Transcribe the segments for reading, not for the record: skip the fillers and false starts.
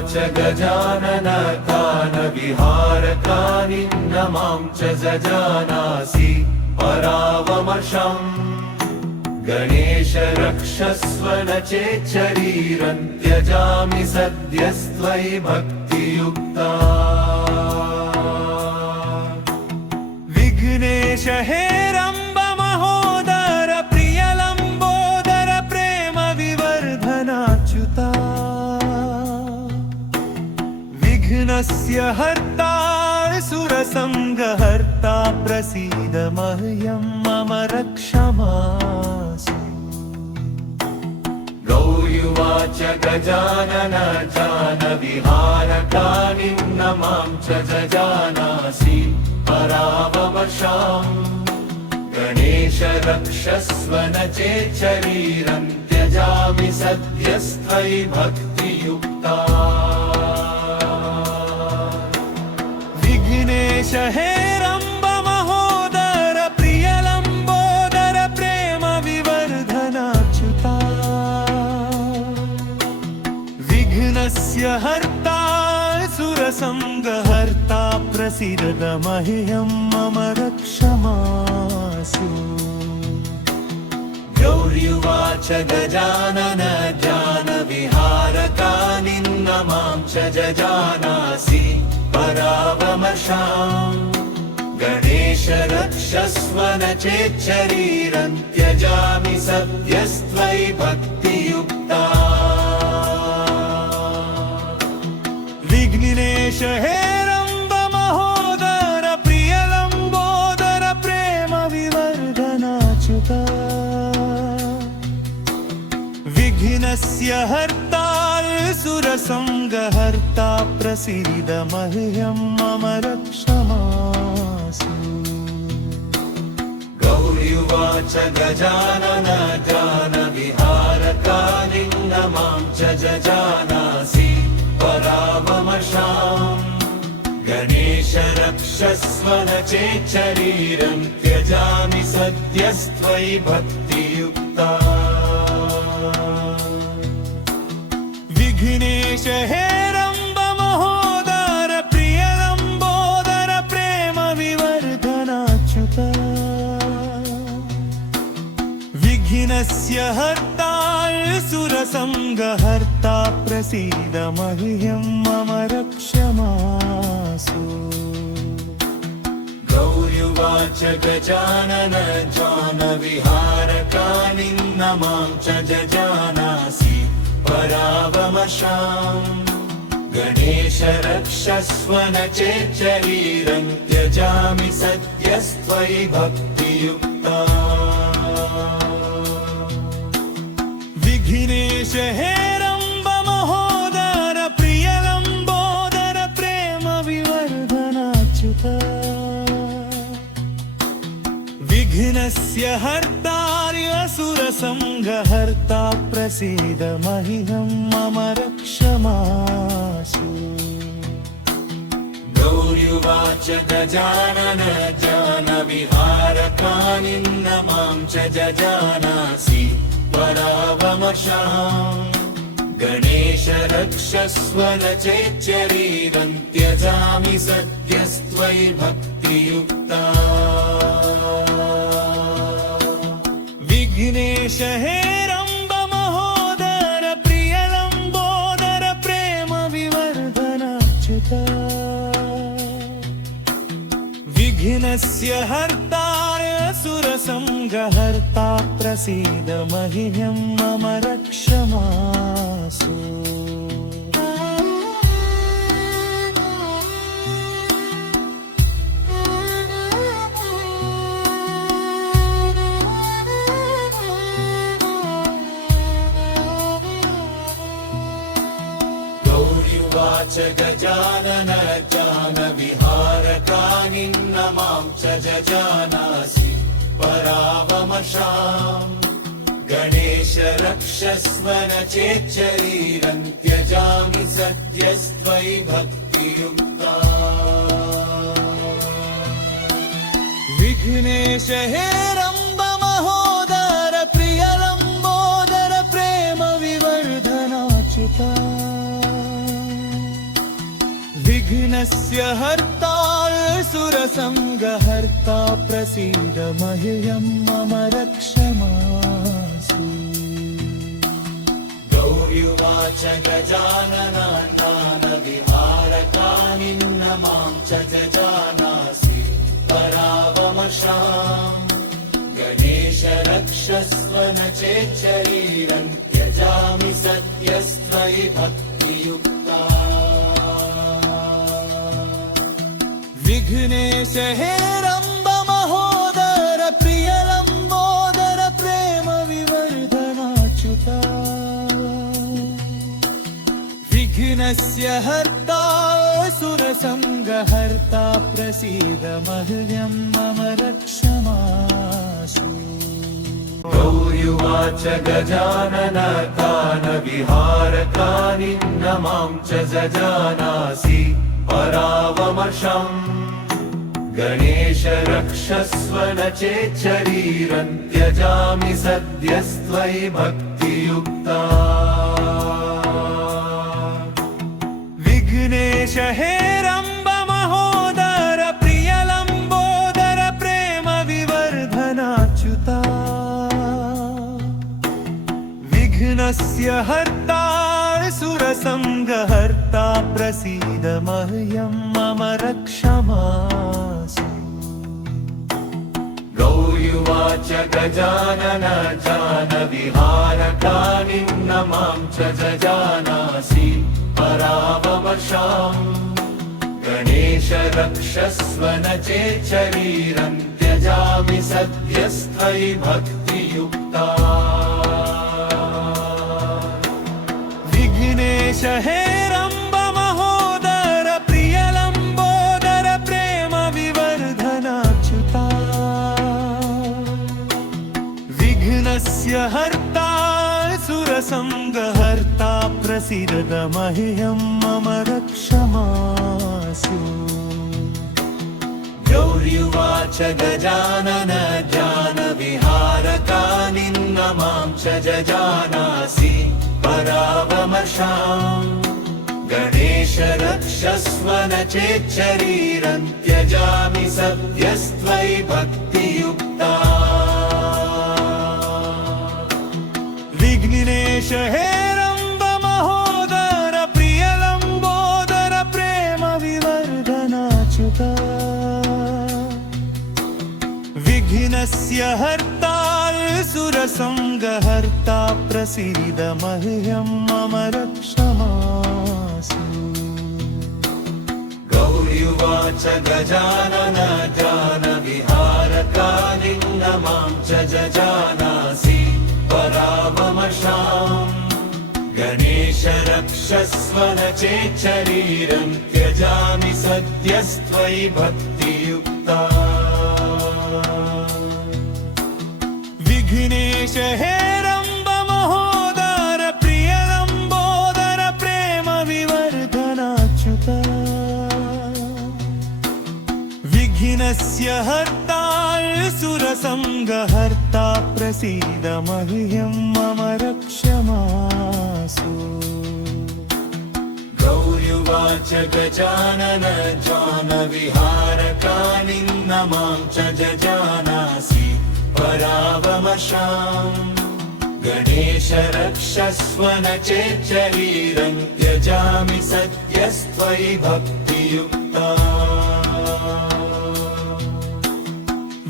गौर्युवाच गजाननकानविहारकानि न मां च जजानासि परावमर्शम् गणेश रक्षस्व न चेच्छरीरं त्यजामि सद्यस्त्वयि भक्तियुक्ता विघ्नेश हे रम्ब महोदर प्रिय लम्बोदर प्रेम विवर्धनाच्युता विघ्नस्य हर्ता सुरसङ्गहर्ता प्रसीद मह्यं मम रक्षमासु गौर्युवाच गजानन जानविहारकानि न मां च जजानासि परावमर्शाम् गणेश रक्षस्व न चेच्छरीरं त्यजामि सद्यस्त्वयि भक्तियुक्ता विघ्नेश हे रम्ब महोदर प्रिय लम्बोदर प्रेम विवर्धनाच्युता विघ्नस्य हर्ता सुरसङ्गहर्ता प्रसीद मह्यं मम रक्षमासु गौर्युवाच गजानन जानविहारकानि न मां च जजानासि परावमर्शाम् गणेश रक्षस्व न चेच्छरीरं त्यजामि सद्यस्त्वयि भक्तियुक्ता विघ्नेश हे रम्ब महोदर प्रिय लम्बोदर प्रेम विवर्धनाच्युता विघ्नस्य हर्ता सुरसङ्गहर्ता प्रसीद मह्यं मम रक्षमासु गौर्युवाच गजानन जानविहारकानि न मां च जजानासि परावमर्शाम् गणेश रक्षस्व न चेच्छरीरं त्यजामि सद्यस्त्वयि भक्तियुक्ता विघ्नेश हे रम्ब महोदर प्रिय लम्बोदर प्रेम विवर्धनाच्युता विघ्नस्य हर्ता सुरसङ्गहर्ता प्रसीद मह्यं मम रक्षमासु गौर्युवाच गजानन जानविहारकानि न मां च जजानासि परावमर्शाम् गणेश रक्षस्व न चेच्छरीरं त्यजामि सद्यस्त्वयि भक्तियुक्ता विघ्नेश हे रम्ब महोदर प्रिय लम्बोदर प्रेम विवर्धनाच्युता विघ्नस्य हर्ता सुरसङ्गहर्ता प्रसीद मह्यं मम रक्षमासु गौर्युवाच गजानन जानविहारकानि न मां च जजानासि परावमर्शाम् गणेश रक्षस्व न चेच्छरीरं त्यजामि सद्यस्त्वयि भक्तियुक्ता विघ्नेश हे रम्ब महोदर प्रिय लम्बोदर प्रेम विवर्धनाच्युता विघ्नस्य हर्ता सुरसङ्गहर्ता प्रसीद मह्यं मम रक्षमासु गौर्युवाच गजानन जानविहारकानि न मां च जजानासि परावमर्शाम् गणेश रक्षस्व न चेच्छरीरं त्यजामि सद्यस्त्वयि भक्तियुक्ता विघ्नेश हे रम्ब महोदर प्रिय लम्बोदर प्रेम विवर्धनाच्युता विघ्नस्य हर्ता सुरसङ्गहर्ता प्रसीद मह्यं मम रक्ष मास्तु। गौर्युवाच गजाननान्नानविहारकानिन्न मां च जजानासि परावमर्शाम्। गणेश रक्षस्व न चेच्छरीरं त्यजामि सद्यस्त्वयि भक्तियुक्ता। विघ्नेश हे रम्ब महोदर प्रिय लम्बोदर प्रेम विवर्धनाच्युता। विघ्नस्य हर्ता सुरसङ्गहर्ता प्रसीद मह्यं मम रक्ष मास्तु। गौर्युवाच गजाननकानविहारकानि न मां च जजानासि परावमर्शम्। गणेश रक्षस्व न चेच्छरीरं त्यजामि सद्यस्त्वयि भक्तियुक्ता। विघ्नेश हे रम्ब महोदर प्रिय लम्बोदर प्रेम विवर्धनाच्युता। विघ्नस्य हर्ता सुरसङ्गहर्ता प्रसीद मह्यं मम रक्ष मास्तु। गौर्युवाच गजानन जानविहारकानि न मां च जजानासि परावमर्शाम्। गणेश रक्षस्व न चेच्छरीरं त्यजामि सद्यस्त्वयि भक्तियुक्ता। विघ्नेश हे रम्ब महोदर प्रिय लम्बोदर प्रेम विवर्धनाच्युता। विघ्नस्य हर्ता सुरसङ्गहर्ता प्रसीद मह्यं मम रक्ष मास्तु। गौर्युवाच गजानन जानविहारकानि न मां च जजानासि परावमर्शाम्। गणेश रक्षस्व न चेच्छरीरं त्यजामि सद्यस्त्वयि भक्तियुक्ता। विघ्नेश हे रम्ब महोदर प्रिय लम्बोदर प्रेम विवर्धनाच्युता। विघ्नस्य हर्ता सुरसङ्गहर्ता प्रसीद मह्यं मम रक्ष मास्तु। गौर्युवाच गजानन जानविहारकानि न मां च जजानासि परावमर्शाम्। गणेश रक्षस्व न चेच्छरीरं त्यजामि सद्यस्त्वयि भक्तियुक्ता। विघ्नेश हे रम्ब महोदर प्रिय लम्बोदर प्रेम विवर्धनाच्युता। विघ्नस्य हर्ता सुरसङ्गहर्ता प्रसीद मह्यं मम रक्ष मास्तु। गौर्युवाच गजानन जानविहारकानि न मां च जजानासि परावमर्शाम्। गणेश रक्षस्व न चेच्छरीरं त्यजामि सद्यस्त्वयि भक्तियुक्ता।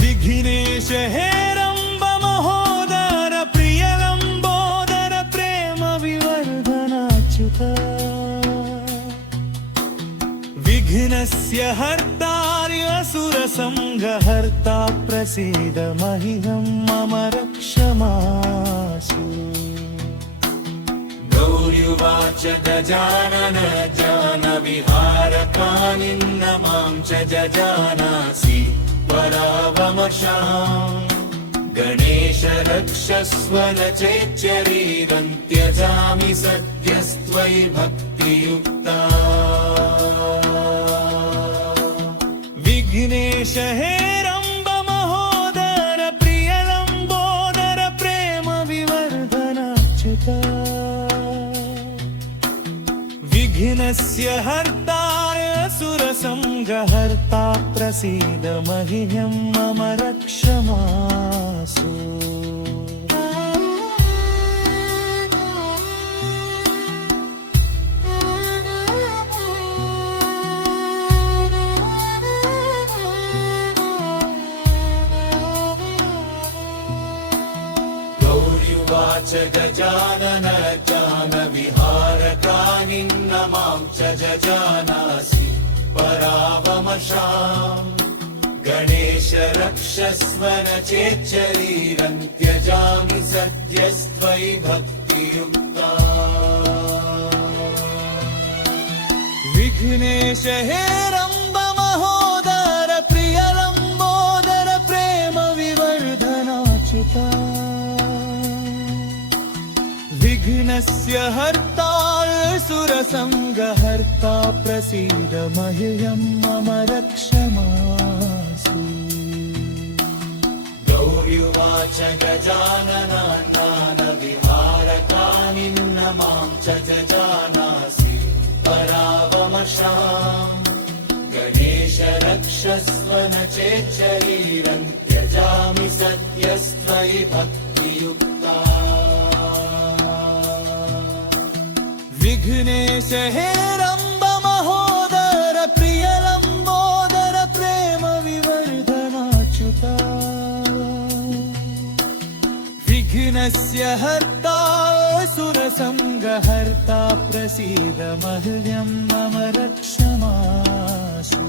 विघ्नेश हे रम्ब महोदर प्रिय लम्बोदर प्रेम विवर्धनाच्युता। विघ्नस्य हर्ता सुरसङ्गहर्ता प्रसीद मह्यं मम रक्ष मास्तु। गौर्युवाच गजानन जानविहारकानि न मां च जजानासि परावमर्शाम्। गणेश रक्षस्व न चेच्छरीरं त्यजामि सद्यस्त्वयि भक्तियुक्ता। विघ्नेश हे रम्ब महोदर प्रिय लम्बोदर प्रेम विवर्धनाच्युता। विघ्नस्य हर्ता सुरसंगहर्ता प्रसीद मह्यं मम रक्षमासु गौर्युवाच गजानन जानविहारकानिन्न मां च जजानासि परावमशाम् गणेश रक्षस्व न चेच्छरीरं त्यजामि सद्यस्त्वयि भक्तियुक्ता विघ्नेश हे रम्ब महोदर प्रिय लम्बोदर प्रेम विवर्धनाच्युता विघ्नस्य हर्ता सुरसंगहर्ता प्रसीद मह्यं मम रक्षमासु गौर्युवाच गजानन विहारकानिन्न मां च जजानासि परावमशाम् गणेश रक्षस्व न चेच्छरीरं त्यजामि सद्यस्त्वयि भक्तियुक्ता विघ्नेश हे रम्ब महोदर प्रिय लम्बोदर प्रेम विवर्धनाच्युता विघ्नस्य हर्ता सुरसंगहर्ता प्रसीद मह्यं मम रक्षमासु